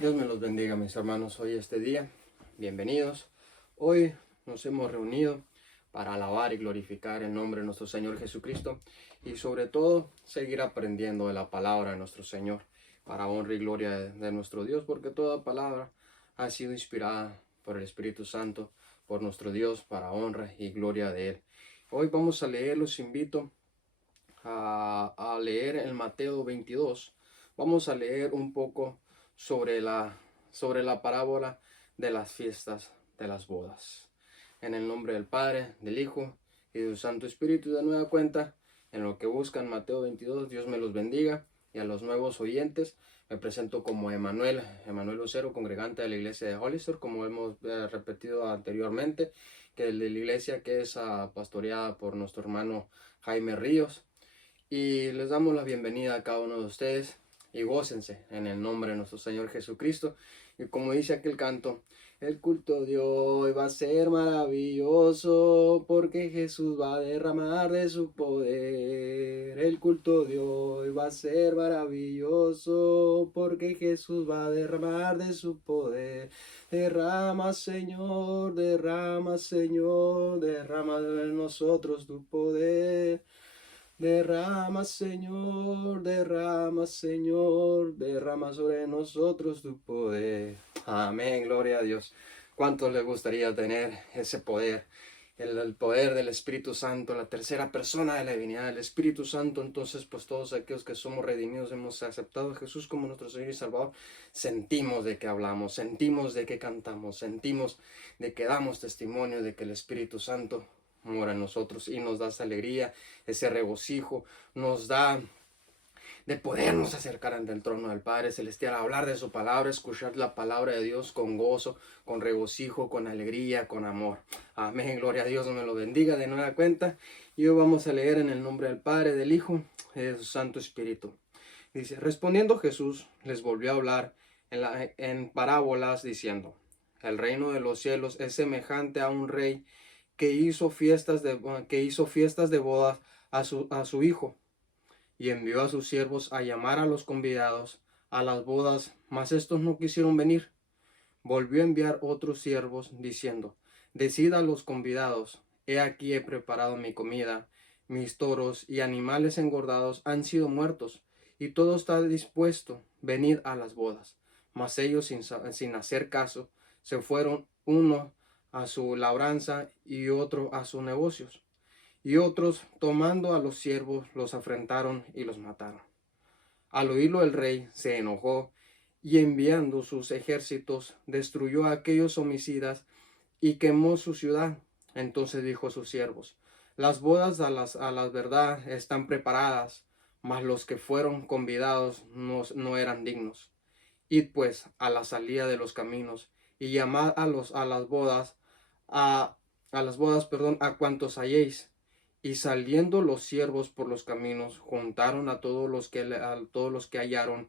Dios me los bendiga, mis hermanos, hoy este día. Bienvenidos. Hoy nos hemos reunido para alabar y glorificar el nombre de nuestro Señor Jesucristo y sobre todo seguir aprendiendo de la palabra de nuestro Señor para honra y gloria de nuestro Dios, porque toda palabra ha sido inspirada por el Espíritu Santo, por nuestro Dios, para honra y gloria de Él. Hoy vamos a leer, los invito a leer el Mateo 22. Vamos a leer un poco sobre la parábola de las fiestas de las bodas. En el nombre del Padre, del Hijo y del Santo Espíritu, de nueva cuenta, en lo que buscan Mateo 22, Dios me los bendiga. Y a los nuevos oyentes, me presento como Emanuel Lucero, congregante de la iglesia de Hollister, como hemos repetido anteriormente, que de la iglesia que es pastoreada por nuestro hermano Jaime Ríos. Y les damos la bienvenida a cada uno de ustedes y gócense en el nombre de nuestro Señor Jesucristo. Y como dice aquel canto, el culto de hoy va a ser maravilloso porque Jesús va a derramar de su poder. El culto de hoy va a ser maravilloso porque Jesús va a derramar de su poder. Derrama, Señor, derrama, Señor, derrama en nosotros tu poder. Derrama, Señor, derrama, Señor, derrama sobre nosotros tu poder. Amén, gloria a Dios. ¿Cuántos les gustaría tener ese poder? El poder del Espíritu Santo, la tercera persona de la divinidad del Espíritu Santo. Entonces, pues todos aquellos que somos redimidos, hemos aceptado a Jesús como nuestro Señor y Salvador, sentimos de que hablamos, sentimos de que cantamos, sentimos de que damos testimonio de que el Espíritu Santo mora en nosotros y nos da esa alegría, ese regocijo, nos da de podernos acercar ante el trono del Padre Celestial, hablar de su palabra, escuchar la palabra de Dios con gozo, con regocijo, con alegría, con amor. Amén, gloria a Dios, me lo bendiga de nueva cuenta. Y hoy vamos a leer en el nombre del Padre, del Hijo y del Santo Espíritu. Dice, respondiendo Jesús, les volvió a hablar en parábolas diciendo, el reino de los cielos es semejante a un rey que hizo fiestas de bodas a su hijo, y envió a sus siervos a llamar a los convidados a las bodas, mas estos no quisieron venir. Volvió a enviar otros siervos, diciendo, decid a los convidados, he aquí he preparado mi comida, mis toros y animales engordados han sido muertos, y todo está dispuesto, venid a las bodas. Mas ellos, sin hacer caso, se fueron, uno a su labranza y otro a sus negocios. Y otros, tomando a los siervos, los afrentaron y los mataron. Al oírlo el rey se enojó y enviando sus ejércitos destruyó a aquellos homicidas y quemó su ciudad. Entonces dijo a sus siervos, las bodas a la verdad están preparadas, mas los que fueron convidados no eran dignos. Id pues a la salida de los caminos y llamad a las bodas, a cuantos halléis. Y saliendo los siervos por los caminos, juntaron a todos los que hallaron,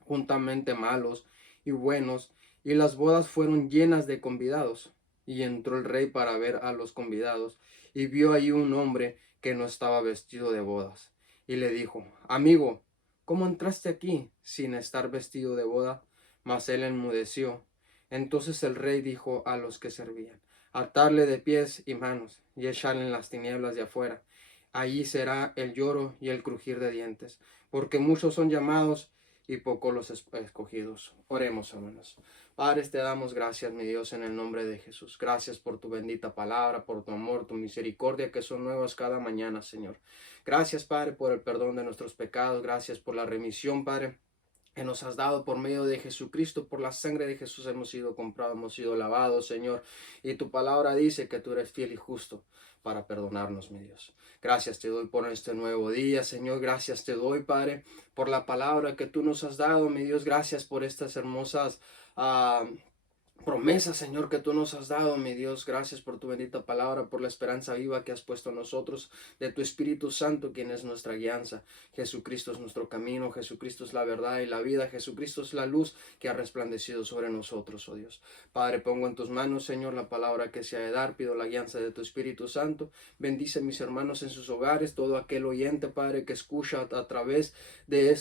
juntamente malos y buenos, y las bodas fueron llenas de convidados. Y entró el rey para ver a los convidados, y vio allí un hombre que no estaba vestido de bodas. Y le dijo, amigo, ¿cómo entraste aquí sin estar vestido de boda? Mas él enmudeció. Entonces el rey dijo a los que servían, atarle de pies y manos, y echarle en las tinieblas de afuera. Allí será el lloro y el crujir de dientes, porque muchos son llamados y pocos los escogidos. Oremos, hermanos. Padre, te damos gracias, mi Dios, en el nombre de Jesús. Gracias por tu bendita palabra, por tu amor, tu misericordia, que son nuevas cada mañana, Señor. Gracias, Padre, por el perdón de nuestros pecados. Gracias por la remisión, Padre, que nos has dado por medio de Jesucristo. Por la sangre de Jesús hemos sido comprados, hemos sido lavados, Señor. Y tu palabra dice que tú eres fiel y justo para perdonarnos, mi Dios. Gracias te doy por este nuevo día, Señor. Gracias te doy, Padre, por la palabra que tú nos has dado, mi Dios. Gracias por estas hermosas promesa, Señor, que tú nos has dado, mi Dios. Gracias por tu bendita palabra, por la esperanza viva que has puesto en nosotros, de tu Espíritu Santo, quien es nuestra guianza. Jesucristo es nuestro camino, Jesucristo es la verdad y la vida, Jesucristo es la luz que ha resplandecido sobre nosotros, oh Dios. Padre, pongo en tus manos, Señor, la palabra que se ha de dar, pido la guianza de tu Espíritu Santo. Bendice a mis hermanos en sus hogares, todo aquel oyente, Padre, que escucha a través de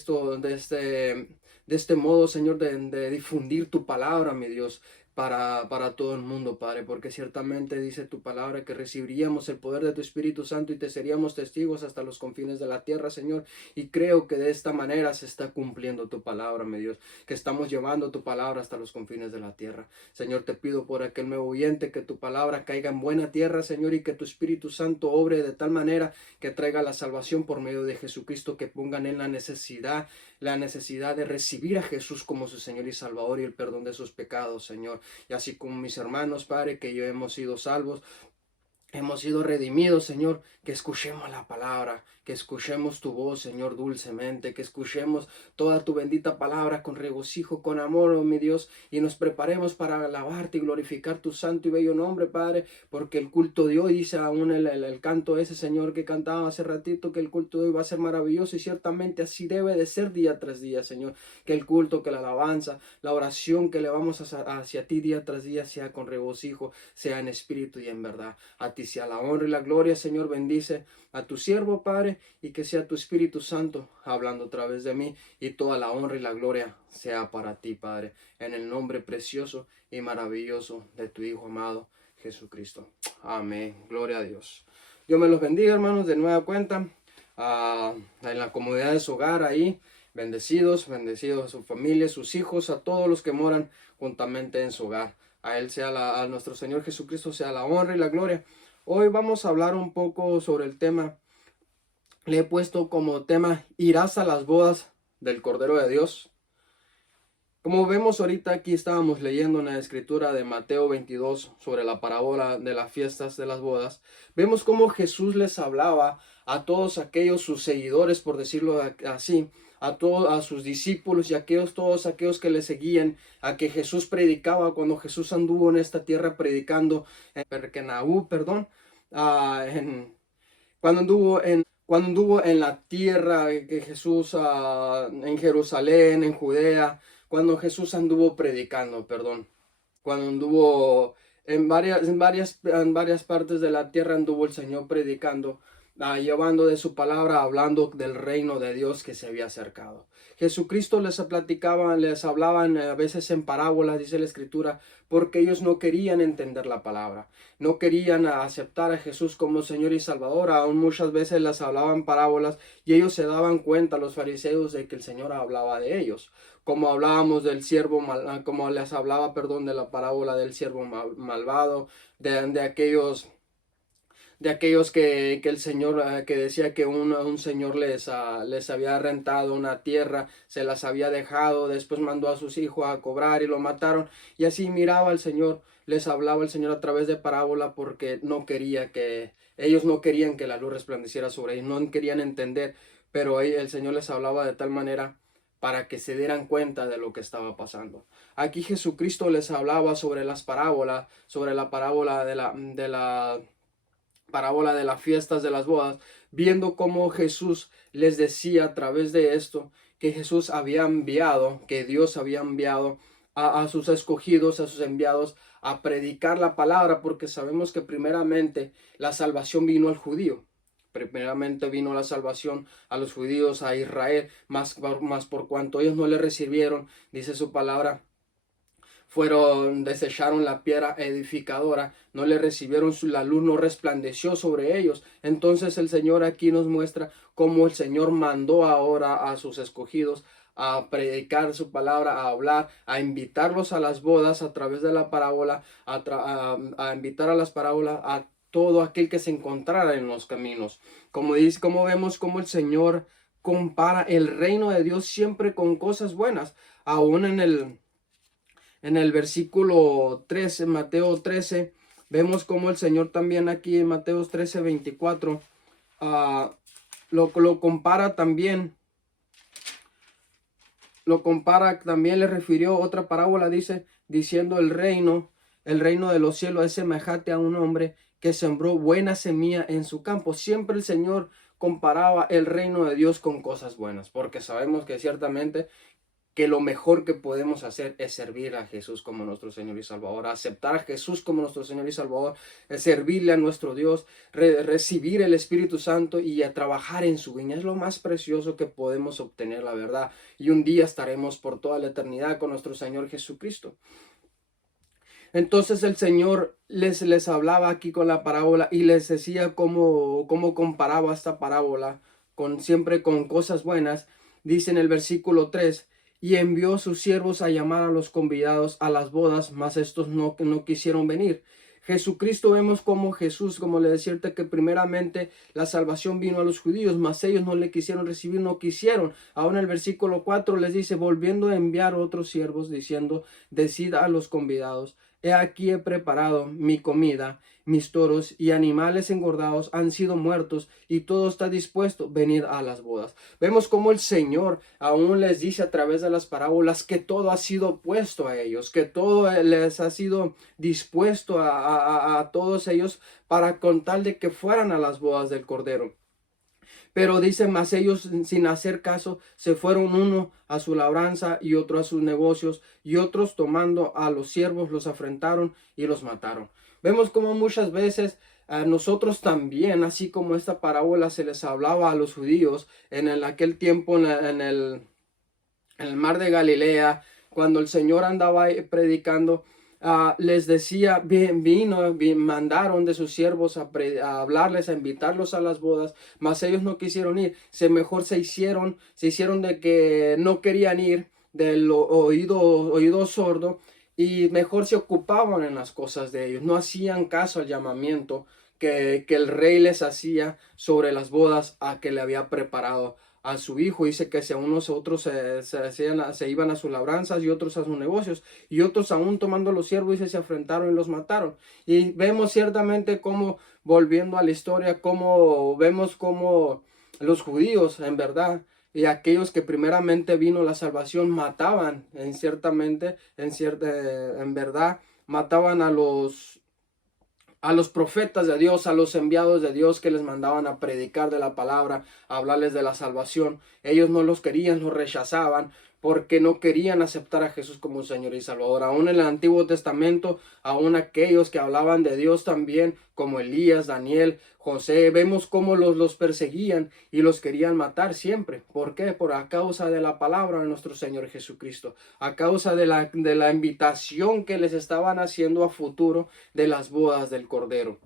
de este modo, Señor, de difundir tu palabra, mi Dios, para todo el mundo, Padre, porque ciertamente dice tu palabra que recibiríamos el poder de tu Espíritu Santo y te seríamos testigos hasta los confines de la tierra, Señor, y creo que de esta manera se está cumpliendo tu palabra, mi Dios, que estamos llevando tu palabra hasta los confines de la tierra. Señor, te pido por aquel nuevo oyente que tu palabra caiga en buena tierra, Señor, y que tu Espíritu Santo obre de tal manera que traiga la salvación por medio de Jesucristo, que pongan en la necesidad de recibir a Jesús como su Señor y Salvador y el perdón de sus pecados, Señor. Y así como mis hermanos, Padre, que yo hemos sido salvos, hemos sido redimidos, Señor, que escuchemos la palabra, que escuchemos tu voz, Señor, dulcemente, que escuchemos toda tu bendita palabra con regocijo, con amor, oh mi Dios, y nos preparemos para alabarte y glorificar tu santo y bello nombre, Padre, porque el culto de hoy, dice aún el canto ese, Señor, que cantaba hace ratito, que el culto de hoy va a ser maravilloso, y ciertamente así debe de ser día tras día, Señor, que el culto, que la alabanza, la oración que le vamos hacia ti día tras día sea con regocijo, sea en espíritu y en verdad. A ti sea la honra y la gloria, Señor. Bendice a tu siervo, Padre, y que sea tu Espíritu Santo hablando a través de mí, y toda la honra y la gloria sea para ti, Padre, en el nombre precioso y maravilloso de tu Hijo amado Jesucristo. Amén. Gloria a Dios. Dios me los bendiga, hermanos, de nueva cuenta, en la comodidad de su hogar ahí. Bendecidos a su familia, sus hijos, a todos los que moran juntamente en su hogar. A Él sea a nuestro Señor Jesucristo sea la honra y la gloria. Hoy vamos a hablar un poco sobre el tema. Le he puesto como tema: ¿irás a las bodas del Cordero de Dios? Como vemos ahorita, aquí estábamos leyendo una escritura de Mateo 22 sobre la parábola de las fiestas de las bodas. Vemos cómo Jesús les hablaba a todos aquellos sus seguidores, por decirlo así, a sus discípulos y a todos aquellos que le seguían, a que Jesús predicaba cuando Jesús anduvo en esta tierra predicando en Perkenaú, perdón, cuando anduvo en la tierra que Jesús, en Jerusalén, en Judea, cuando Jesús anduvo predicando, perdón, cuando anduvo en varias partes de la tierra, anduvo el Señor predicando, llevando de su palabra, hablando del reino de Dios que se había acercado. Jesucristo les hablaban a veces en parábolas, dice la Escritura, porque ellos no querían entender la palabra, no querían aceptar a Jesús como Señor y Salvador. Aún muchas veces les hablaban parábolas y ellos se daban cuenta, los fariseos, de que el Señor hablaba de ellos. Como hablábamos del siervo como les hablaba, perdón, de la parábola del siervo malvado, de aquellos que el Señor, que decía que un señor les había rentado una tierra, se las había dejado, después mandó a sus hijos a cobrar y lo mataron. Y así miraba el Señor, les hablaba el Señor a través de parábola, porque ellos no querían que la luz resplandeciera sobre ellos, no querían entender, pero el Señor les hablaba de tal manera para que se dieran cuenta de lo que estaba pasando. Aquí Jesucristo les hablaba sobre las parábolas, sobre la parábola de la parábola de las fiestas de las bodas, viendo cómo Jesús les decía a través de esto que Jesús había enviado, que Dios había enviado a sus escogidos, a sus enviados, a predicar la palabra, porque sabemos que primeramente la salvación vino al judío. Primeramente vino la salvación a los judíos, a Israel, más por cuanto ellos no le recibieron, dice su palabra, desecharon la piedra edificadora, no le recibieron, la luz no resplandeció sobre ellos. Entonces el Señor aquí nos muestra cómo el Señor mandó ahora a sus escogidos a predicar su palabra, a hablar, a invitarlos a las bodas a través de la parábola, a invitar a las parábolas a todo aquel que se encontrara en los caminos. Como vemos cómo el Señor compara el reino de Dios siempre con cosas buenas. Aún en el versículo 13, Mateo 13, vemos como el Señor también aquí en Mateo 13, 24, lo compara también. Le refirió otra parábola, diciendo el reino de los cielos es semejante a un hombre que sembró buena semilla en su campo. Siempre el Señor comparaba el reino de Dios con cosas buenas, porque sabemos que ciertamente que lo mejor que podemos hacer es servir a Jesús como nuestro Señor y Salvador, aceptar a Jesús como nuestro Señor y Salvador, es servirle a nuestro Dios, recibir el Espíritu Santo y a trabajar en su viña. Es lo más precioso que podemos obtener, la verdad. Y un día estaremos por toda la eternidad con nuestro Señor Jesucristo. Entonces el Señor les hablaba aquí con la parábola y les decía cómo comparaba esta parábola siempre con cosas buenas. Dice en el versículo 3: y envió sus siervos a llamar a los convidados a las bodas, mas estos no quisieron venir. Jesucristo, vemos como Jesús, como le decía, que primeramente la salvación vino a los judíos, mas ellos no le quisieron recibir, no quisieron. Ahora en el versículo 4 les dice, volviendo a enviar otros siervos, diciendo, decid a los convidados, he aquí he preparado mi comida, mis toros y animales engordados han sido muertos y todo está dispuesto, venid a las bodas. Vemos cómo el Señor aún les dice a través de las parábolas que todo ha sido puesto a ellos, que todo les ha sido dispuesto a todos ellos para con tal de que fueran a las bodas del Cordero. Pero dice, mas ellos sin hacer caso se fueron, uno a su labranza y otro a sus negocios, y otros tomando a los siervos los afrentaron y los mataron. Vemos como muchas veces a nosotros también, así como esta parábola se les hablaba a los judíos en aquel tiempo en el mar de Galilea, cuando el Señor andaba predicando. Les decía, mandaron de sus siervos a hablarles, a invitarlos a las bodas, mas ellos no quisieron ir. Mejor se hicieron de que no querían ir, del oído sordo, y mejor se ocupaban en las cosas de ellos. No hacían caso al llamamiento que el rey les hacía sobre las bodas a que le había preparado a su hijo. Dice que si a unos otros se iban a sus labranzas y otros a sus negocios, y otros aún tomando los siervos se afrentaron y los mataron. Y vemos ciertamente cómo, volviendo a la historia, cómo vemos cómo los judíos en verdad y aquellos que primeramente vino la salvación mataban en verdad mataban a los profetas de Dios, a los enviados de Dios que les mandaban a predicar de la palabra, a hablarles de la salvación. Ellos no los querían, los rechazaban, porque no querían aceptar a Jesús como Señor y Salvador. Aún en el Antiguo Testamento, aún aquellos que hablaban de Dios también, como Elías, Daniel, José, vemos cómo los perseguían y los querían matar siempre. ¿Por qué? Por a causa de la palabra de nuestro Señor Jesucristo, a causa de la invitación que les estaban haciendo a futuro de las bodas del Cordero.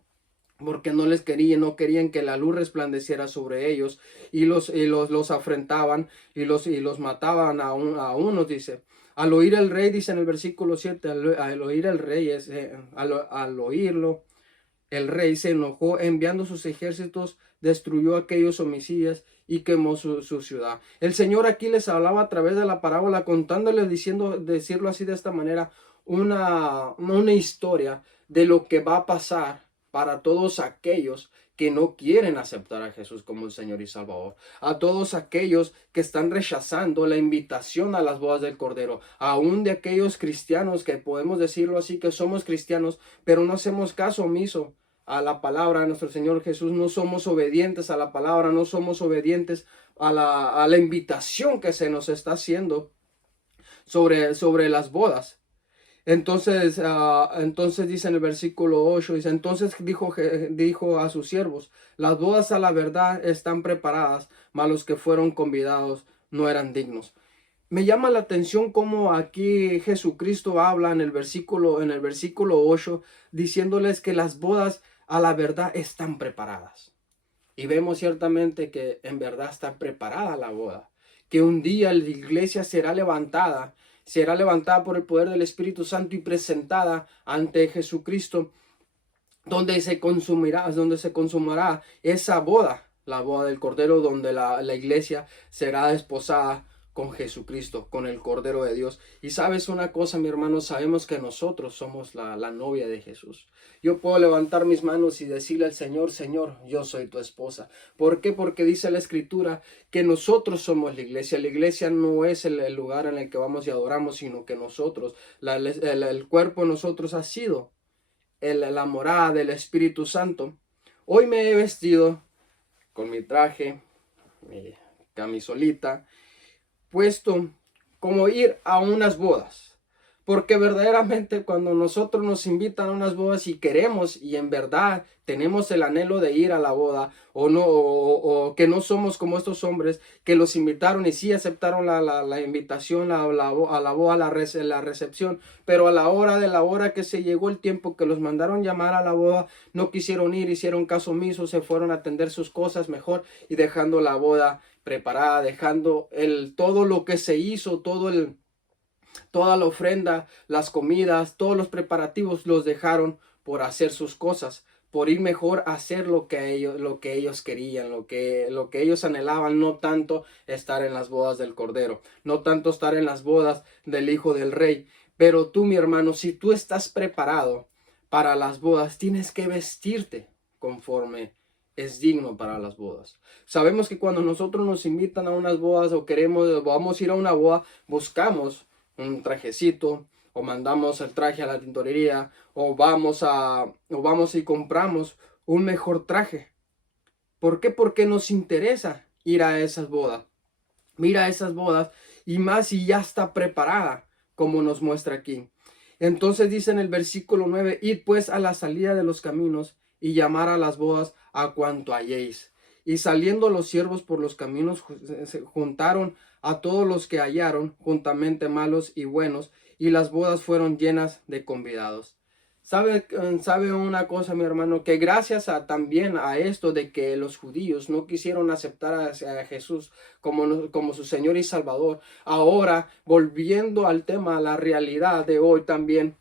Porque no querían que la luz resplandeciera sobre ellos, y los afrentaban y los mataban a unos, dice. Al oír el rey, dice en el versículo 7, al oír el rey, al oírlo, el rey se enojó, enviando sus ejércitos, destruyó a aquellos homicidas y quemó su ciudad. El Señor aquí les hablaba a través de la parábola, contándoles, decirlo así de esta manera, una historia de lo que va a pasar para todos aquellos que no quieren aceptar a Jesús como el Señor y Salvador, a todos aquellos que están rechazando la invitación a las bodas del Cordero, aún de aquellos cristianos que podemos decirlo así, que somos cristianos, pero no hacemos caso omiso a la palabra de nuestro Señor Jesús, no somos obedientes a la palabra, no somos obedientes a la invitación que se nos está haciendo sobre las bodas. Entonces dice en el versículo 8, dice, entonces dijo a sus siervos, las bodas a la verdad están preparadas, mas los que fueron convidados no eran dignos. Me llama la atención cómo aquí Jesucristo habla en el versículo 8, diciéndoles que las bodas a la verdad están preparadas. Y vemos ciertamente que en verdad está preparada la boda, que un día la iglesia será levantada por el poder del Espíritu Santo y presentada ante Jesucristo, donde se consumará esa boda, la boda del Cordero, donde la iglesia será desposada con Jesucristo, con el Cordero de Dios. Y sabes una cosa, mi hermano, sabemos que nosotros somos la novia de Jesús. Yo puedo levantar mis manos y decirle al Señor, Señor, yo soy tu esposa. ¿Por qué? Porque dice la Escritura que nosotros somos la iglesia. La iglesia no es el lugar en el que vamos y adoramos, sino que nosotros, el cuerpo de nosotros ha sido la morada del Espíritu Santo. Hoy me he vestido con mi traje, mi camisolita, puesto como ir a unas bodas. Porque verdaderamente cuando nosotros nos invitan a unas bodas y queremos y en verdad tenemos el anhelo de ir a la boda o no, o que no somos como estos hombres que los invitaron y sí aceptaron la invitación a la boda, la recepción, pero a la hora de la hora que se llegó el tiempo que los mandaron llamar a la boda, no quisieron ir, hicieron caso omiso, se fueron a atender sus cosas mejor y dejando la boda preparada, dejando todo lo que se hizo, toda la ofrenda, las comidas, todos los preparativos los dejaron por hacer sus cosas, por ir mejor a hacer lo que ellos querían, lo que ellos anhelaban, no tanto estar en las bodas del Cordero, no tanto estar en las bodas del Hijo del Rey. Pero tú, mi hermano, si tú estás preparado para las bodas, tienes que vestirte conforme es digno para las bodas. Sabemos que cuando nosotros nos invitan a unas bodas o vamos a ir a una boda, buscamos un trajecito, o mandamos el traje a la tintorería, o vamos y compramos un mejor traje. ¿Por qué? Porque nos interesa ir a esas bodas. Mira esas bodas, y más si ya está preparada, como nos muestra aquí. Entonces dice en el versículo 9, id pues a la salida de los caminos y llamar a las bodas a cuanto halléis. Y saliendo los siervos por los caminos, se juntaron a todos los que hallaron, juntamente malos y buenos, y las bodas fueron llenas de convidados. ¿Sabe una cosa, mi hermano? Que gracias también a esto de que los judíos no quisieron aceptar a Jesús como su Señor y Salvador, ahora volviendo al tema, a la realidad de hoy también,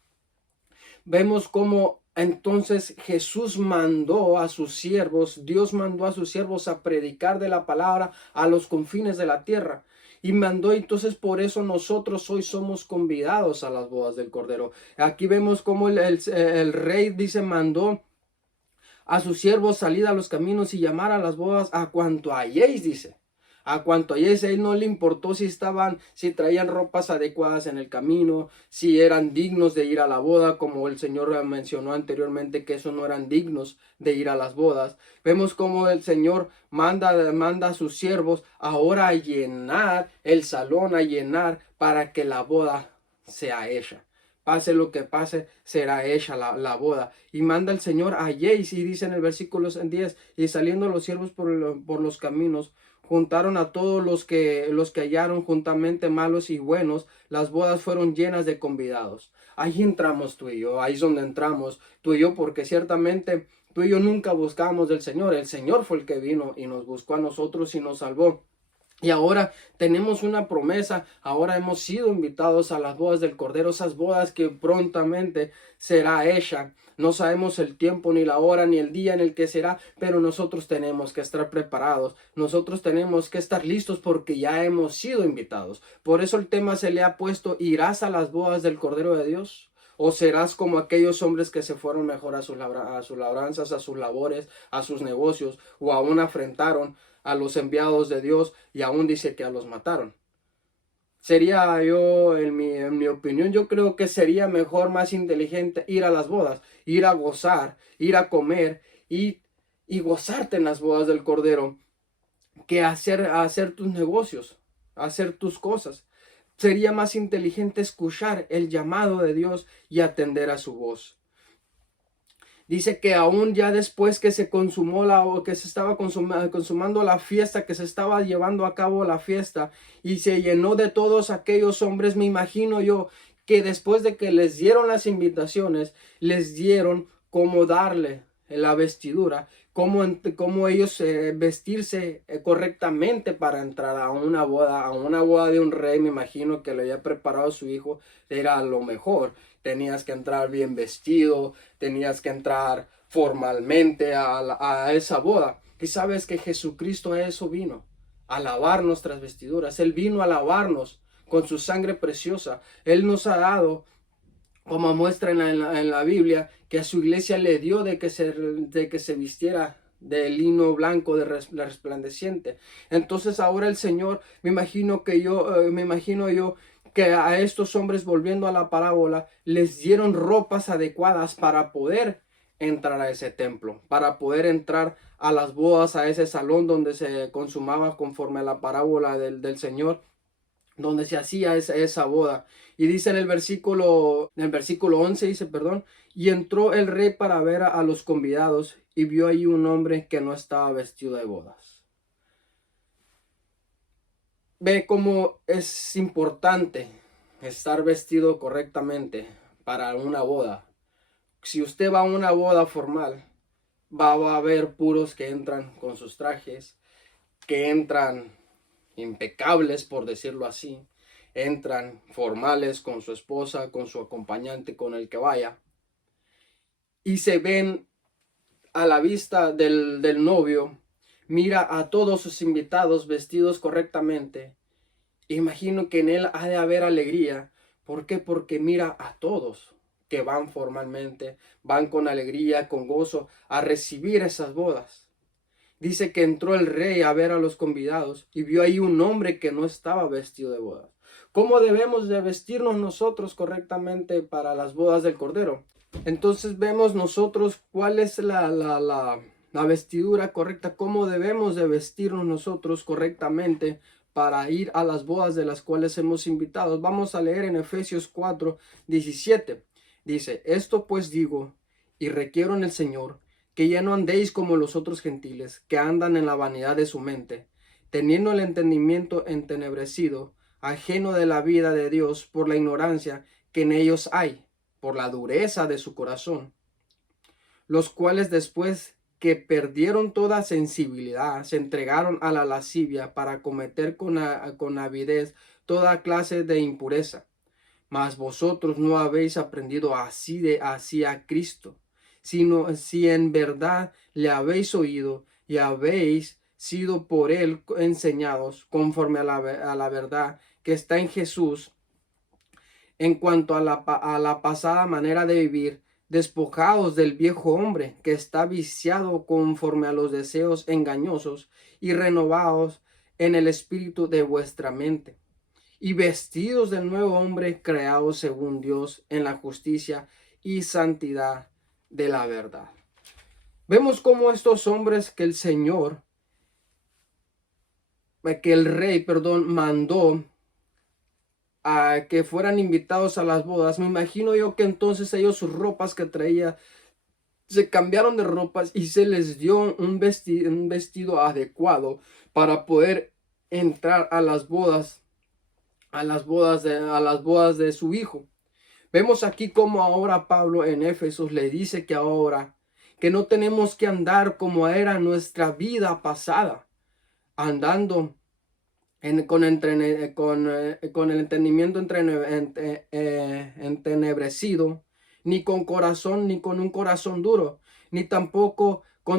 vemos cómo entonces Jesús mandó a sus siervos, Dios mandó a sus siervos a predicar de la palabra a los confines de la tierra. Y mandó, entonces por eso nosotros hoy somos convidados a las bodas del Cordero. Aquí vemos cómo el rey dice, mandó a sus siervos salir a los caminos y llamar a las bodas a cuanto halléis, dice. A cuanto a él no le importó si traían ropas adecuadas en el camino, si eran dignos de ir a la boda, como el Señor mencionó anteriormente que esos no eran dignos de ir a las bodas. Vemos como el Señor manda a sus siervos ahora a llenar el salón, a llenar para que la boda sea hecha. Pase lo que pase, será hecha la boda. Y manda el Señor a Jace, y dice en el versículo 10, y saliendo los siervos por los caminos, juntaron a todos los que hallaron juntamente malos y buenos, las bodas fueron llenas de convidados. Ahí entramos tú y yo, ahí es donde entramos tú y yo, porque ciertamente tú y yo nunca buscamos del Señor. El Señor fue el que vino y nos buscó a nosotros y nos salvó. Y ahora tenemos una promesa, ahora hemos sido invitados a las bodas del Cordero, esas bodas que prontamente será hecha. No sabemos el tiempo, ni la hora, ni el día en el que será, pero nosotros tenemos que estar preparados, nosotros tenemos que estar listos porque ya hemos sido invitados. Por eso el tema se le ha puesto, ¿irás a las bodas del Cordero de Dios? ¿O serás como aquellos hombres que se fueron mejor a sus labranzas, a sus labores, a sus negocios, o aún afrentaron a los enviados de Dios y aún dice que a los mataron? Sería yo, en mi opinión, yo creo que sería mejor, más inteligente ir a las bodas, ir a gozar, ir a comer y gozarte en las bodas del Cordero, que hacer tus negocios, hacer tus cosas. Sería más inteligente escuchar el llamado de Dios y atender a su voz. Dice que aún ya después que se consumó que se estaba consumando la fiesta, que se estaba llevando a cabo la fiesta y se llenó de todos aquellos hombres, me imagino yo que después de que les dieron las invitaciones, les dieron cómo darle la vestidura, cómo ellos vestirse correctamente para entrar a una boda de un rey. Me imagino que le había preparado a su hijo, era lo mejor. Tenías que entrar bien vestido, tenías que entrar formalmente a esa boda. Y sabes que Jesucristo a eso vino, a lavar nuestras vestiduras. Él vino a lavarnos con su sangre preciosa. Él nos ha dado, como muestra en la Biblia, que a su iglesia le dio de que se vistiera de lino blanco, de resplandeciente. Entonces ahora el Señor, me imagino yo que a estos hombres, volviendo a la parábola, les dieron ropas adecuadas para poder entrar a ese templo, para poder entrar a las bodas, a ese salón donde se consumaba conforme a la parábola del Señor. donde se hacía esa boda. Y dice en el versículo 11, dice, perdón, y entró el rey para ver a los convidados y vio ahí un hombre que no estaba vestido de bodas. Ve cómo es importante estar vestido correctamente para una boda. Si usted va a una boda formal, va a haber puros que entran con sus trajes, que entran impecables, por decirlo así, entran formales con su esposa, con su acompañante, con el que vaya, y se ven a la vista del novio, mira a todos sus invitados vestidos correctamente. Imagino que en él ha de haber alegría. ¿Por qué? Porque mira a todos que van formalmente, van con alegría, con gozo, a recibir esas bodas. Dice que entró el rey a ver a los convidados y vio ahí un hombre que no estaba vestido de bodas. ¿Cómo debemos de vestirnos nosotros correctamente para las bodas del Cordero? Entonces vemos nosotros cuál es la vestidura correcta, cómo debemos de vestirnos nosotros correctamente para ir a las bodas de las cuales hemos invitado. Vamos a leer en Efesios 4:17. Dice, esto pues digo y requiero en el Señor, que ya no andéis como los otros gentiles, que andan en la vanidad de su mente, teniendo el entendimiento entenebrecido, ajeno de la vida de Dios por la ignorancia que en ellos hay, por la dureza de su corazón, los cuales después que perdieron toda sensibilidad, se entregaron a la lascivia para cometer con avidez toda clase de impureza. Mas vosotros no habéis aprendido así a Cristo, sino si en verdad le habéis oído y habéis sido por él enseñados conforme a la verdad que está en Jesús. En cuanto a la pasada manera de vivir, despojaos del viejo hombre que está viciado conforme a los deseos engañosos y renovaos en el espíritu de vuestra mente y vestidos del nuevo hombre creado según Dios en la justicia y santidad de la verdad. Vemos cómo estos hombres que el rey, perdón, mandó a que fueran invitados a las bodas. Me imagino yo que entonces ellos sus ropas que traía se cambiaron de ropas y se les dio un vestido adecuado para poder entrar a las bodas, a las bodas de su hijo. Vemos aquí como ahora Pablo en Éfesos le dice que ahora que no tenemos que andar como era nuestra vida pasada, andando con el entendimiento entenebrecido, ni con corazón, ni con un corazón duro, ni tampoco con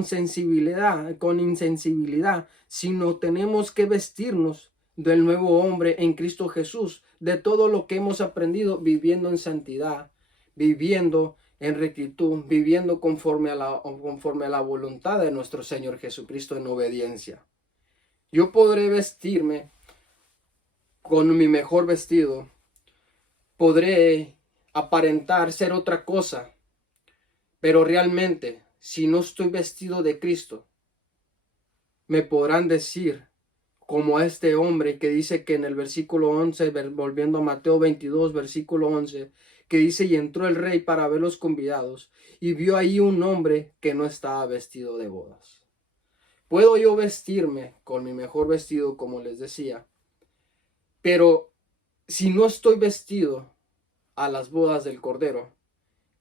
insensibilidad, sino tenemos que vestirnos del nuevo hombre en Cristo Jesús, de todo lo que hemos aprendido viviendo en santidad, viviendo en rectitud, viviendo conforme a la voluntad de nuestro Señor Jesucristo en obediencia. Yo podré vestirme con mi mejor vestido, podré aparentar ser otra cosa, pero realmente, si no estoy vestido de Cristo, me podrán decir, como a este hombre que dice que en el versículo 11, volviendo a Mateo 22, versículo 11, que dice, y entró el rey para ver los convidados, y vio ahí un hombre que no estaba vestido de bodas. Puedo yo vestirme con mi mejor vestido, como les decía, pero si no estoy vestido a las bodas del Cordero,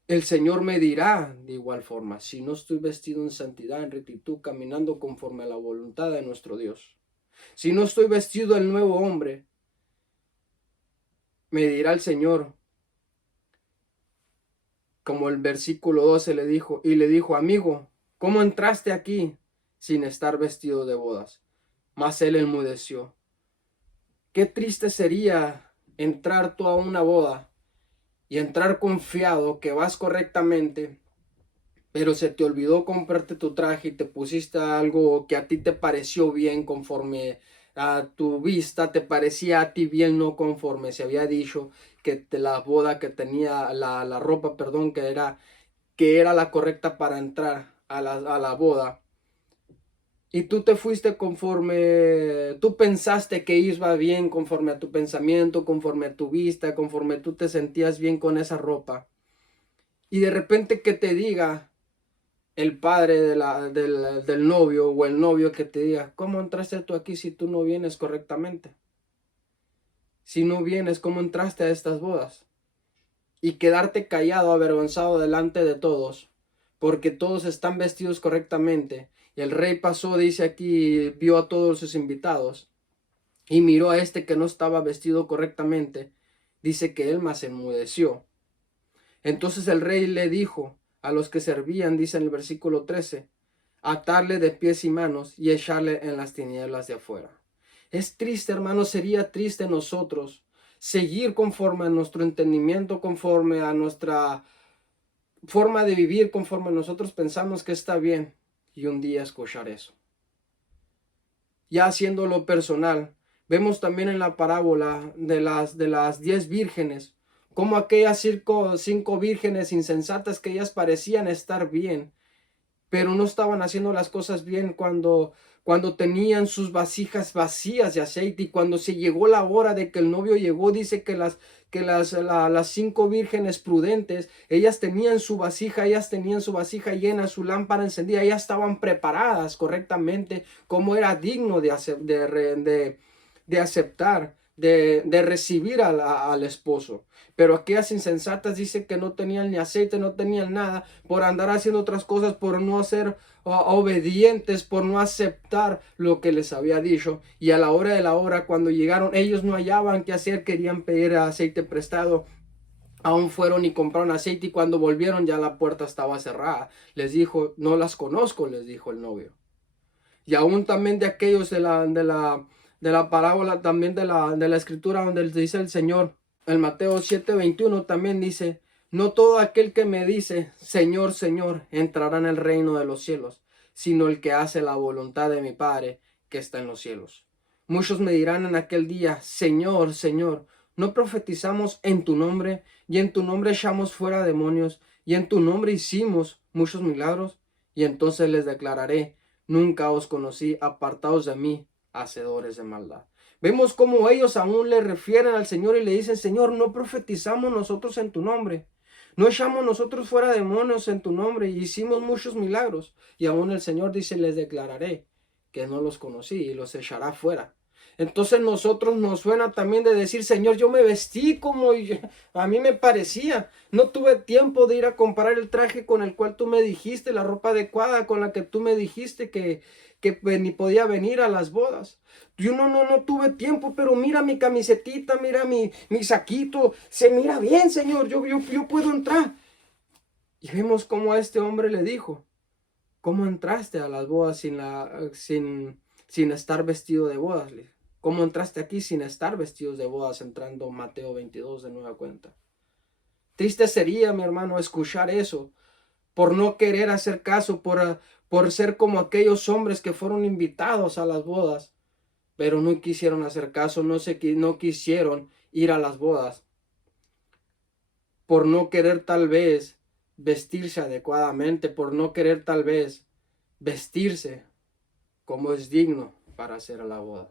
el Señor me dirá de igual forma, si no estoy vestido en santidad, en rectitud, caminando conforme a la voluntad de nuestro Dios. Si no estoy vestido del nuevo hombre, me dirá el Señor, como el versículo 12 le dijo, amigo, ¿cómo entraste aquí sin estar vestido de bodas? Mas él enmudeció. Qué triste sería entrar tú a una boda y entrar confiado que vas correctamente, pero se te olvidó comprarte tu traje y te pusiste algo que a ti te pareció bien conforme a tu vista, te parecía a ti bien, no conforme se había dicho que la boda que tenía, la ropa, perdón, que era la correcta para entrar a la boda. y tú te fuiste conforme, tú pensaste que iba bien conforme a tu pensamiento, conforme a tu vista, conforme tú te sentías bien con esa ropa. Y de repente que te diga el padre del novio o el novio que te diga, ¿cómo entraste tú aquí si tú no vienes correctamente? Si no vienes, ¿cómo entraste a estas bodas? Y quedarte callado, avergonzado delante de todos, porque todos están vestidos correctamente. Y el rey pasó, dice aquí, vio a todos sus invitados y miró a este que no estaba vestido correctamente. Dice que él más enmudeció. Entonces el rey le dijo a los que servían, dice en el versículo 13, atarle de pies y manos y echarle en las tinieblas de afuera. Es triste, hermano, sería triste nosotros seguir conforme a nuestro entendimiento, conforme a nuestra forma de vivir, conforme nosotros pensamos que está bien, y un día escuchar eso. Ya haciéndolo personal, vemos también en la parábola de las 10 vírgenes, como aquellas cinco vírgenes insensatas que ellas parecían estar bien, pero no estaban haciendo las cosas bien cuando tenían sus vasijas vacías de aceite, y cuando se llegó la hora de que el novio llegó, dice que las 5 vírgenes prudentes, ellas tenían su vasija llena, su lámpara encendida, ellas estaban preparadas correctamente, como era digno de aceptar, de recibir al esposo. Pero aquellas insensatas dice que no tenían ni aceite, no tenían nada, por andar haciendo otras cosas, por no ser obedientes, por no aceptar lo que les había dicho. Y a la hora de la hora, cuando llegaron, ellos no hallaban qué hacer, querían pedir aceite prestado. Aún fueron y compraron aceite, y cuando volvieron ya la puerta estaba cerrada. Les dijo, no las conozco, les dijo el novio. Y aún también de aquellos de la parábola, también de la escritura, donde dice el Señor, en Mateo 7:21 también dice, no todo aquel que me dice, Señor, Señor, entrará en el reino de los cielos, sino el que hace la voluntad de mi Padre que está en los cielos. Muchos me dirán en aquel día, Señor, Señor, ¿no profetizamos en tu nombre, y en tu nombre echamos fuera demonios, y en tu nombre hicimos muchos milagros? Y entonces les declararé, nunca os conocí, apartaos de mí, hacedores de maldad. Vemos cómo ellos aún le refieren al Señor y le dicen, Señor, no profetizamos nosotros en tu nombre, no echamos nosotros fuera demonios en tu nombre, y hicimos muchos milagros. Y aún el Señor dice, les declararé que no los conocí, y los echará fuera. Entonces nosotros nos suena también de decir, Señor, yo me vestí como a mí me parecía. No tuve tiempo de ir a comprar el traje con el cual tú me dijiste, la ropa adecuada con la que tú me dijiste que ni podía venir a las bodas. Yo no tuve tiempo, pero mira mi camisetita, mira mi saquito, se mira bien, Señor, yo puedo entrar. Y vemos cómo a este hombre le dijo, ¿cómo entraste a las bodas sin estar vestido de bodas? ¿Cómo entraste aquí sin estar vestidos de bodas? Entrando Mateo 22 de nueva cuenta. Triste sería, mi hermano, escuchar eso, por no querer hacer caso, por ser como aquellos hombres que fueron invitados a las bodas, pero no quisieron hacer caso, no quisieron ir a las bodas, por no querer tal vez vestirse adecuadamente, por no querer tal vez vestirse como es digno para hacer a la boda.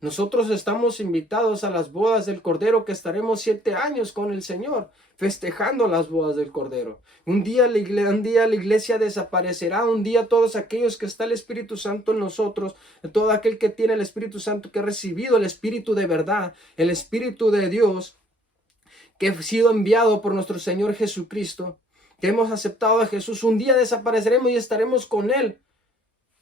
Nosotros estamos invitados a las bodas del Cordero, que estaremos 7 años con el Señor, festejando las bodas del Cordero. Un día la iglesia desaparecerá, un día todos aquellos que está el Espíritu Santo en nosotros, todo aquel que tiene el Espíritu Santo, que ha recibido el Espíritu de verdad, el Espíritu de Dios, que ha sido enviado por nuestro Señor Jesucristo, que hemos aceptado a Jesús, un día desapareceremos y estaremos con Él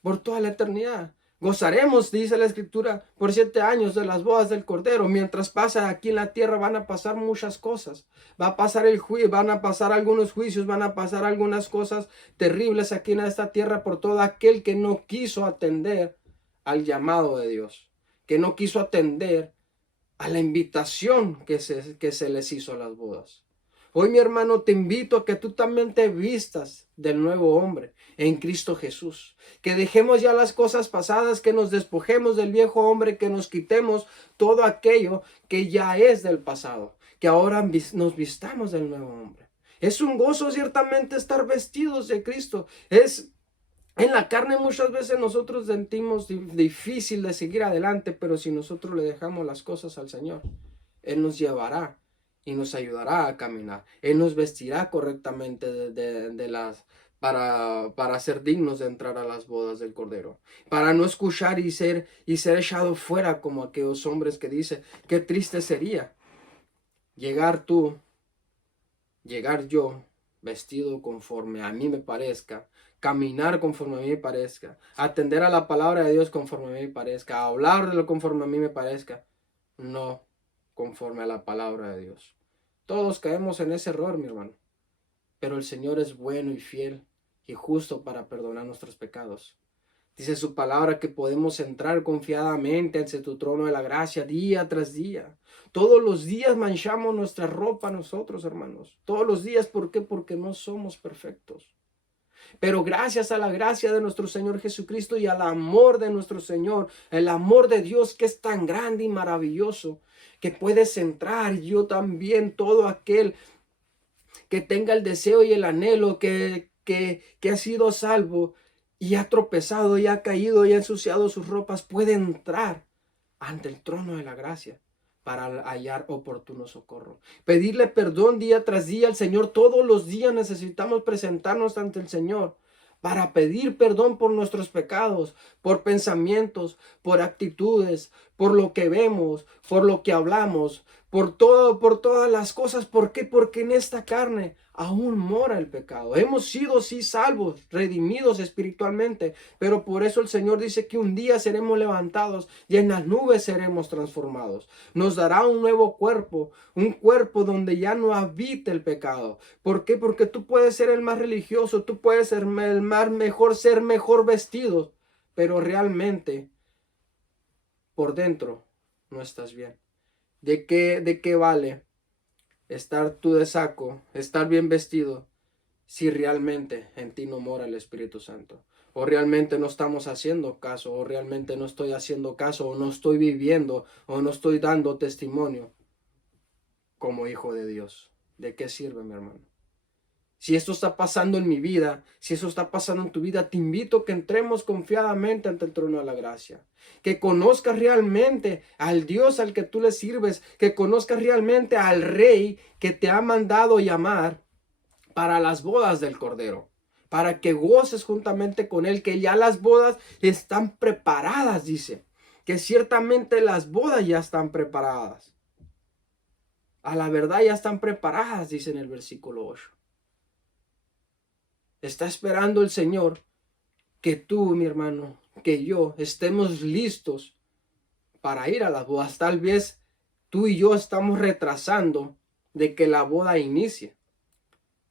por toda la eternidad. Gozaremos, dice la Escritura, por 7 años de las bodas del Cordero. Mientras pasa aquí en la tierra van a pasar muchas cosas. Va a pasar el juicio, van a pasar algunos juicios, van a pasar algunas cosas terribles aquí en esta tierra por todo aquel que no quiso atender al llamado de Dios, que no quiso atender a la invitación que se les hizo a las bodas. Hoy, mi hermano, te invito a que tú también te vistas del nuevo hombre en Cristo Jesús. Que dejemos ya las cosas pasadas, que nos despojemos del viejo hombre, que nos quitemos todo aquello que ya es del pasado. Que ahora nos vistamos del nuevo hombre. Es un gozo ciertamente estar vestidos de Cristo. Es En la carne muchas veces nosotros sentimos difícil de seguir adelante, pero si nosotros le dejamos las cosas al Señor, Él nos llevará y nos ayudará a caminar. Él nos vestirá correctamente para ser dignos de entrar a las bodas del Cordero. Para no escuchar y ser echado fuera como aquellos hombres que dicen, qué triste sería llegar tú, llegar yo, vestido conforme a mí me parezca, caminar conforme a mí me parezca, atender a la palabra de Dios conforme a mí me parezca, hablar de lo conforme a mí me parezca, no conforme a la palabra de Dios. Todos caemos en ese error, mi hermano, pero el Señor es bueno y fiel y justo para perdonar nuestros pecados. Dice su palabra que podemos entrar confiadamente ante tu trono de la gracia día tras día. Todos los días manchamos nuestra ropa nosotros, hermanos. Todos los días, ¿por qué? Porque no somos perfectos. Pero gracias a la gracia de nuestro Señor Jesucristo y al amor de nuestro Señor, el amor de Dios que es tan grande y maravilloso, que puedes entrar, yo también, todo aquel que tenga el deseo y el anhelo, que ha sido salvo y ha tropezado y ha caído y ha ensuciado sus ropas, puede entrar ante el trono de la gracia para hallar oportuno socorro. Pedirle perdón día tras día al Señor. Todos los días necesitamos presentarnos ante el Señor para pedir perdón por nuestros pecados, por pensamientos, por actitudes, por lo que vemos, por lo que hablamos, por todas las cosas. ¿Por qué? Porque en esta carne aún mora el pecado. Hemos sido sí salvos, redimidos espiritualmente, pero por eso el Señor dice que un día seremos levantados y en las nubes seremos transformados. Nos dará un nuevo cuerpo, un cuerpo donde ya no habite el pecado. ¿Por qué? Porque tú puedes ser el más religioso, tú puedes ser el más mejor, ser mejor vestido, pero realmente por dentro no estás bien. ¿De qué vale estar tú de saco, estar bien vestido, si realmente en ti no mora el Espíritu Santo? O realmente no estamos haciendo caso, o realmente no estoy haciendo caso, o no estoy viviendo, o no estoy dando testimonio como hijo de Dios. ¿De qué sirve, mi hermano? Si esto está pasando en mi vida, si eso está pasando en tu vida, te invito a que entremos confiadamente ante el trono de la gracia. Que conozcas realmente al Dios al que tú le sirves, que conozcas realmente al Rey que te ha mandado llamar para las bodas del Cordero, para que goces juntamente con Él, que ya las bodas están preparadas, dice, que ciertamente las bodas ya están preparadas. A la verdad ya están preparadas, dice en el versículo 8. Está esperando el Señor que tú, mi hermano, que yo estemos listos para ir a las bodas. Tal vez tú y yo estamos retrasando de que la boda inicie.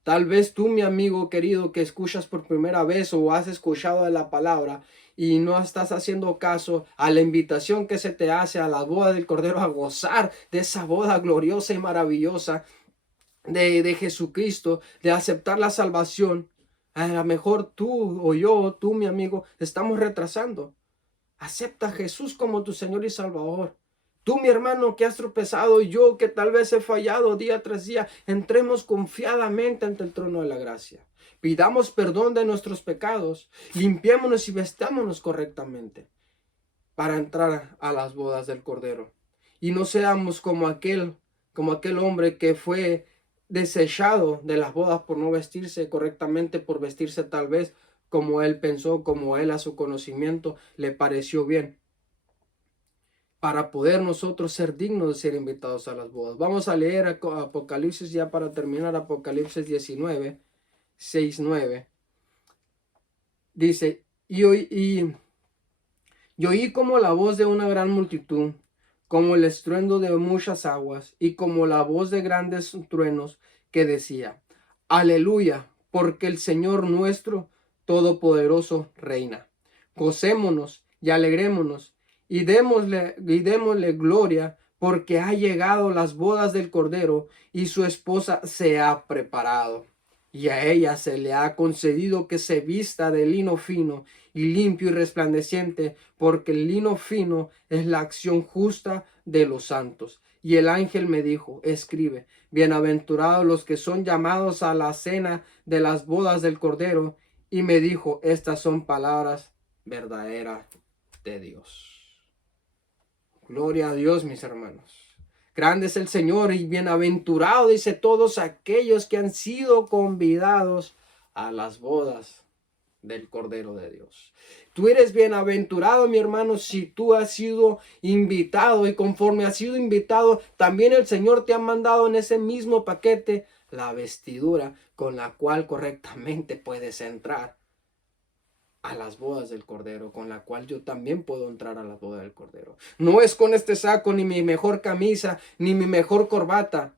Tal vez tú, mi amigo querido, que escuchas por primera vez o has escuchado de la palabra y no estás haciendo caso a la invitación que se te hace a la boda del Cordero, a gozar de esa boda gloriosa y maravillosa de Jesucristo, de aceptar la salvación. A lo mejor tú o yo, tú mi amigo, estamos retrasando. Acepta a Jesús como tu Señor y Salvador. Tú, mi hermano, que has tropezado, yo que tal vez he fallado día tras día, entremos confiadamente ante el trono de la gracia. Pidamos perdón de nuestros pecados, limpiémonos y vestámonos correctamente para entrar a las bodas del Cordero. Y no seamos como aquel hombre que fue desechado de las bodas por no vestirse correctamente, por vestirse tal vez como él pensó, como él a su conocimiento le pareció bien, para poder nosotros ser dignos de ser invitados a las bodas. Vamos a leer Apocalipsis ya para terminar, Apocalipsis 19, 6, 9. Dice, y oí como la voz de una gran multitud, como el estruendo de muchas aguas, y como la voz de grandes truenos, que decía, Aleluya, porque el Señor nuestro Todopoderoso reina. Gocémonos y alegrémonos, y démosle gloria, porque ha llegado las bodas del Cordero, y su esposa se ha preparado. Y a ella se le ha concedido que se vista de lino fino y limpio y resplandeciente, porque el lino fino es la acción justa de los santos. Y el ángel me dijo, escribe, bienaventurados los que son llamados a la cena de las bodas del Cordero. y me dijo, estas son palabras verdaderas de Dios. Gloria a Dios, mis hermanos. Grande es el Señor y bienaventurado, dice, todos aquellos que han sido convidados a las bodas del Cordero de Dios. Tú eres bienaventurado, mi hermano, si tú has sido invitado, y conforme has sido invitado, también el Señor te ha mandado en ese mismo paquete la vestidura con la cual correctamente puedes entrar a las bodas del Cordero, con la cual yo también puedo entrar a la boda del Cordero. No es con este saco, ni mi mejor camisa, ni mi mejor corbata,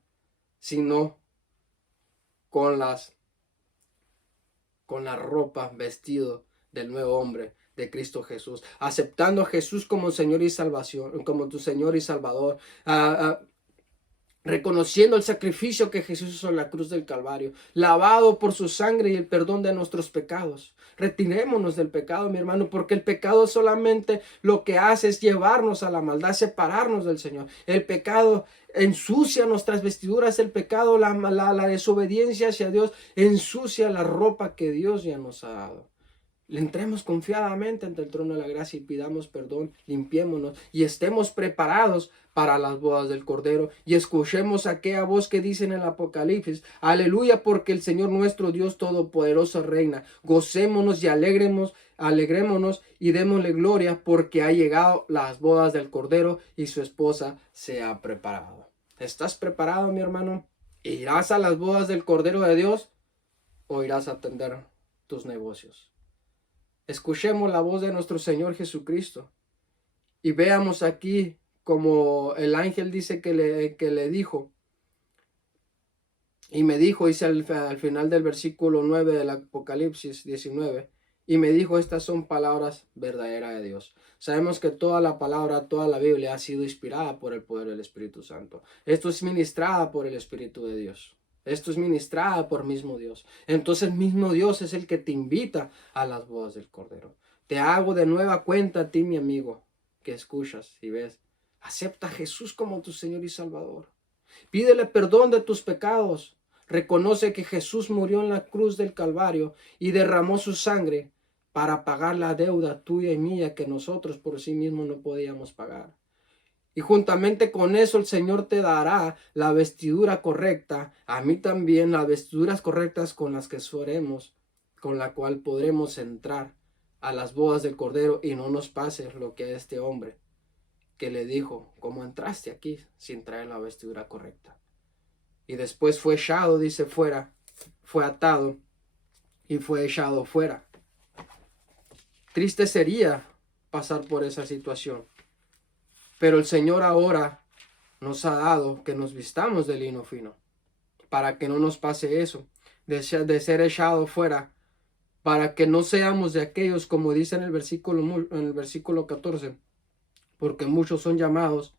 sino con la ropa, vestido del nuevo hombre de Cristo Jesús, aceptando a Jesús como Señor y salvación, como tu Señor y Salvador, reconociendo el sacrificio que Jesús hizo en la cruz del Calvario, lavado por su sangre y el perdón de nuestros pecados. Retirémonos del pecado, mi hermano, porque el pecado solamente lo que hace es llevarnos a la maldad, separarnos del Señor. El pecado ensucia nuestras vestiduras, el pecado, la desobediencia hacia Dios, ensucia la ropa que Dios ya nos ha dado. Le entremos confiadamente ante el trono de la gracia y pidamos perdón, limpiémonos y estemos preparados para las bodas del Cordero y escuchemos aquella voz que dice en el Apocalipsis, aleluya, porque el Señor nuestro Dios Todopoderoso reina. Gocémonos y alegrémonos y démosle gloria porque ha llegado las bodas del Cordero y su esposa se ha preparado. ¿Estás preparado, mi hermano? ¿Irás a las bodas del Cordero de Dios o irás a atender tus negocios? Escuchemos la voz de nuestro Señor Jesucristo y veamos aquí como el ángel dice que le dijo, y me dijo, dice al final del versículo 9 del Apocalipsis 19, y me dijo, estas son palabras verdaderas de Dios. Sabemos que toda la palabra, toda la Biblia ha sido inspirada por el poder del Espíritu Santo. Esto es ministrada por el Espíritu de Dios. Esto es ministrada por mismo Dios. Entonces mismo Dios es el que te invita a las bodas del Cordero. Te hago de nueva cuenta a ti, mi amigo, que escuchas y ves. Acepta a Jesús como tu Señor y Salvador. Pídele perdón de tus pecados. Reconoce que Jesús murió en la cruz del Calvario y derramó su sangre para pagar la deuda tuya y mía que nosotros por sí mismos no podíamos pagar. Y juntamente con eso el Señor te dará la vestidura correcta, a mí también las vestiduras correctas con las que seremos, con la cual podremos entrar a las bodas del Cordero y no nos pase lo que a este hombre que le dijo, ¿cómo entraste aquí sin traer la vestidura correcta? Y después fue echado, dice, fuera, fue atado y fue echado fuera. Triste sería pasar por esa situación. Pero el Señor ahora nos ha dado que nos vistamos de lino fino, para que no nos pase eso, de ser echado fuera, para que no seamos de aquellos, como dice en el versículo 14, porque muchos son llamados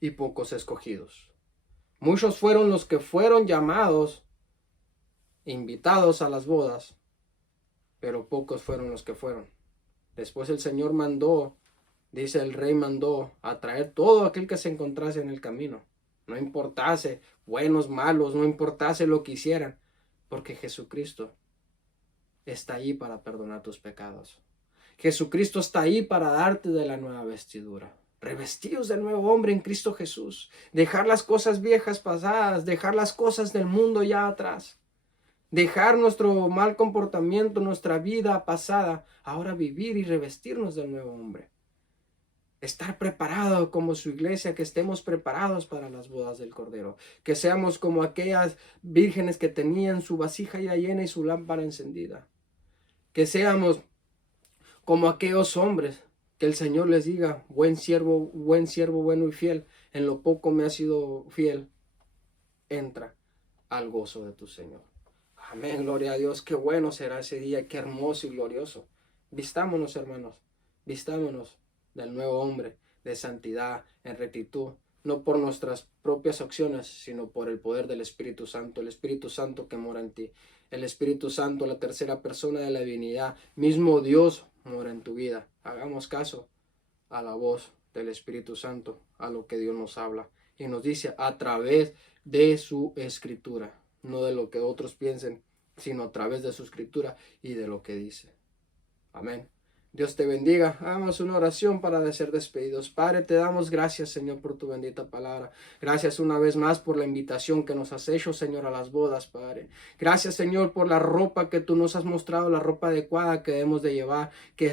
y pocos escogidos. Muchos fueron los que fueron llamados, invitados a las bodas, pero pocos fueron los que fueron. Después el Señor mandó, dice el rey mandó a traer todo aquel que se encontrase en el camino. No importase buenos, malos, no importase lo que hicieran, porque Jesucristo está ahí para perdonar tus pecados. Jesucristo está ahí para darte de la nueva vestidura. Revestidos del nuevo hombre en Cristo Jesús. Dejar las cosas viejas pasadas, dejar las cosas del mundo ya atrás. Dejar nuestro mal comportamiento, nuestra vida pasada, ahora vivir y revestirnos del nuevo hombre. Estar preparado como su iglesia, que estemos preparados para las bodas del Cordero. Que seamos como aquellas vírgenes que tenían su vasija ya llena y su lámpara encendida. Que seamos como aquellos hombres que el Señor les diga, buen siervo, bueno y fiel, en lo poco me has sido fiel, entra al gozo de tu Señor. Amén, gloria a Dios, qué bueno será ese día, qué hermoso y glorioso. Vistámonos, hermanos, vistámonos del nuevo hombre, de santidad, en rectitud, no por nuestras propias acciones, sino por el poder del Espíritu Santo, el Espíritu Santo que mora en ti. El Espíritu Santo, la tercera persona de la divinidad, mismo Dios mora en tu vida. Hagamos caso a la voz del Espíritu Santo, a lo que Dios nos habla y nos dice a través de su escritura, no de lo que otros piensen sino a través de su escritura y de lo que dice. Amén. Dios te bendiga. Hagamos una oración para ser despedidos. Padre, te damos gracias, Señor, por tu bendita palabra. Gracias una vez más por la invitación que nos has hecho, Señor, a las bodas, Padre. Gracias, Señor, por la ropa que tú nos has mostrado, la ropa adecuada que debemos de llevar, que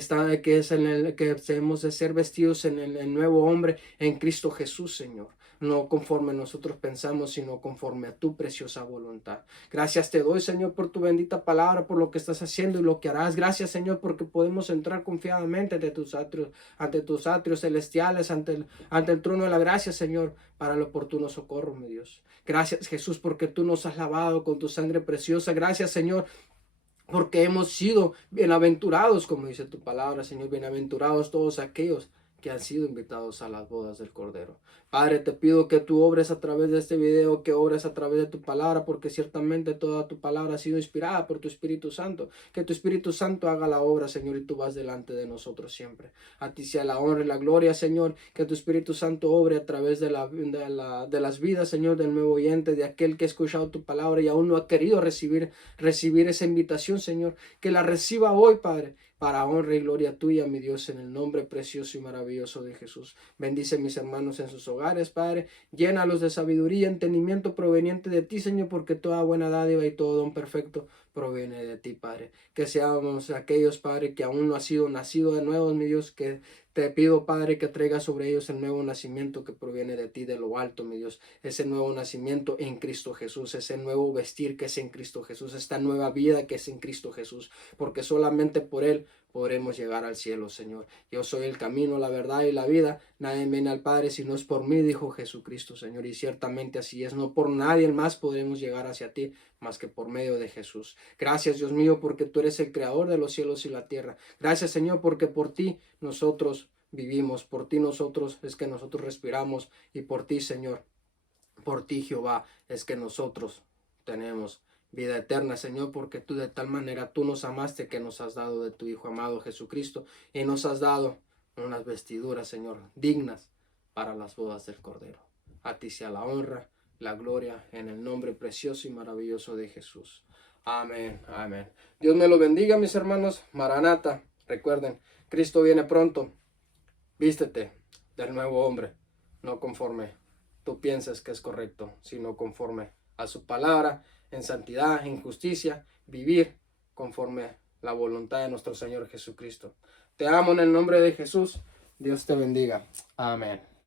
debemos de ser vestidos en el nuevo hombre en Cristo Jesús, Señor. No conforme nosotros pensamos, sino conforme a tu preciosa voluntad. Gracias te doy, Señor, por tu bendita palabra, por lo que estás haciendo y lo que harás. Gracias, Señor, porque podemos entrar confiadamente ante tus atrios celestiales, ante el trono de la gracia, Señor, para el oportuno socorro, mi Dios. Gracias, Jesús, porque tú nos has lavado con tu sangre preciosa. Gracias, Señor, porque hemos sido bienaventurados, como dice tu palabra, Señor. Bienaventurados todos aquellos que han sido invitados a las bodas del Cordero. Padre, te pido que tú obres a través de este video, que obres a través de tu palabra, porque ciertamente toda tu palabra ha sido inspirada por tu Espíritu Santo. Que tu Espíritu Santo haga la obra, Señor, y tú vas delante de nosotros siempre. A ti sea la honra y la gloria, Señor. Que tu Espíritu Santo obre a través de las vidas, Señor, del nuevo oyente, de aquel que ha escuchado tu palabra y aún no ha querido recibir esa invitación, Señor. Que la reciba hoy, Padre, para honra y gloria tuya, mi Dios, en el nombre precioso y maravilloso de Jesús. Bendice a mis hermanos en sus hogares, Padre. Llénalos de sabiduría y entendimiento proveniente de ti, Señor, porque toda buena dádiva y todo don perfecto proviene de ti, Padre. Que seamos aquellos, Padre, que aún no han sido nacidos de nuevo, mi Dios, que te pido, Padre, que traiga sobre ellos el nuevo nacimiento que proviene de ti, de lo alto, mi Dios. Ese nuevo nacimiento en Cristo Jesús, ese nuevo vestir que es en Cristo Jesús, esta nueva vida que es en Cristo Jesús, porque solamente por Él podremos llegar al cielo, Señor. Yo soy el camino, la verdad y la vida. Nadie viene al Padre si no es por mí, dijo Jesucristo, Señor. Y ciertamente así es. No por nadie más podremos llegar hacia ti, más que por medio de Jesús. Gracias, Dios mío, porque tú eres el creador de los cielos y la tierra. Gracias, Señor, porque por ti nosotros vivimos, por ti nosotros es que nosotros respiramos, y por ti, Señor, por ti, Jehová, es que nosotros tenemos vida eterna, Señor, porque tú de tal manera tú nos amaste que nos has dado de tu Hijo amado Jesucristo, y nos has dado unas vestiduras, Señor, dignas para las bodas del Cordero. A ti sea la honra, la gloria, en el nombre precioso y maravilloso de Jesús. Amén, amén. Dios me lo bendiga, mis hermanos. Maranata, recuerden, Cristo viene pronto. Vístete del nuevo hombre, no conforme tú piensas que es correcto, sino conforme a su palabra, en santidad, en justicia, vivir conforme la voluntad de nuestro Señor Jesucristo. Te amo en el nombre de Jesús. Dios te bendiga. Amén.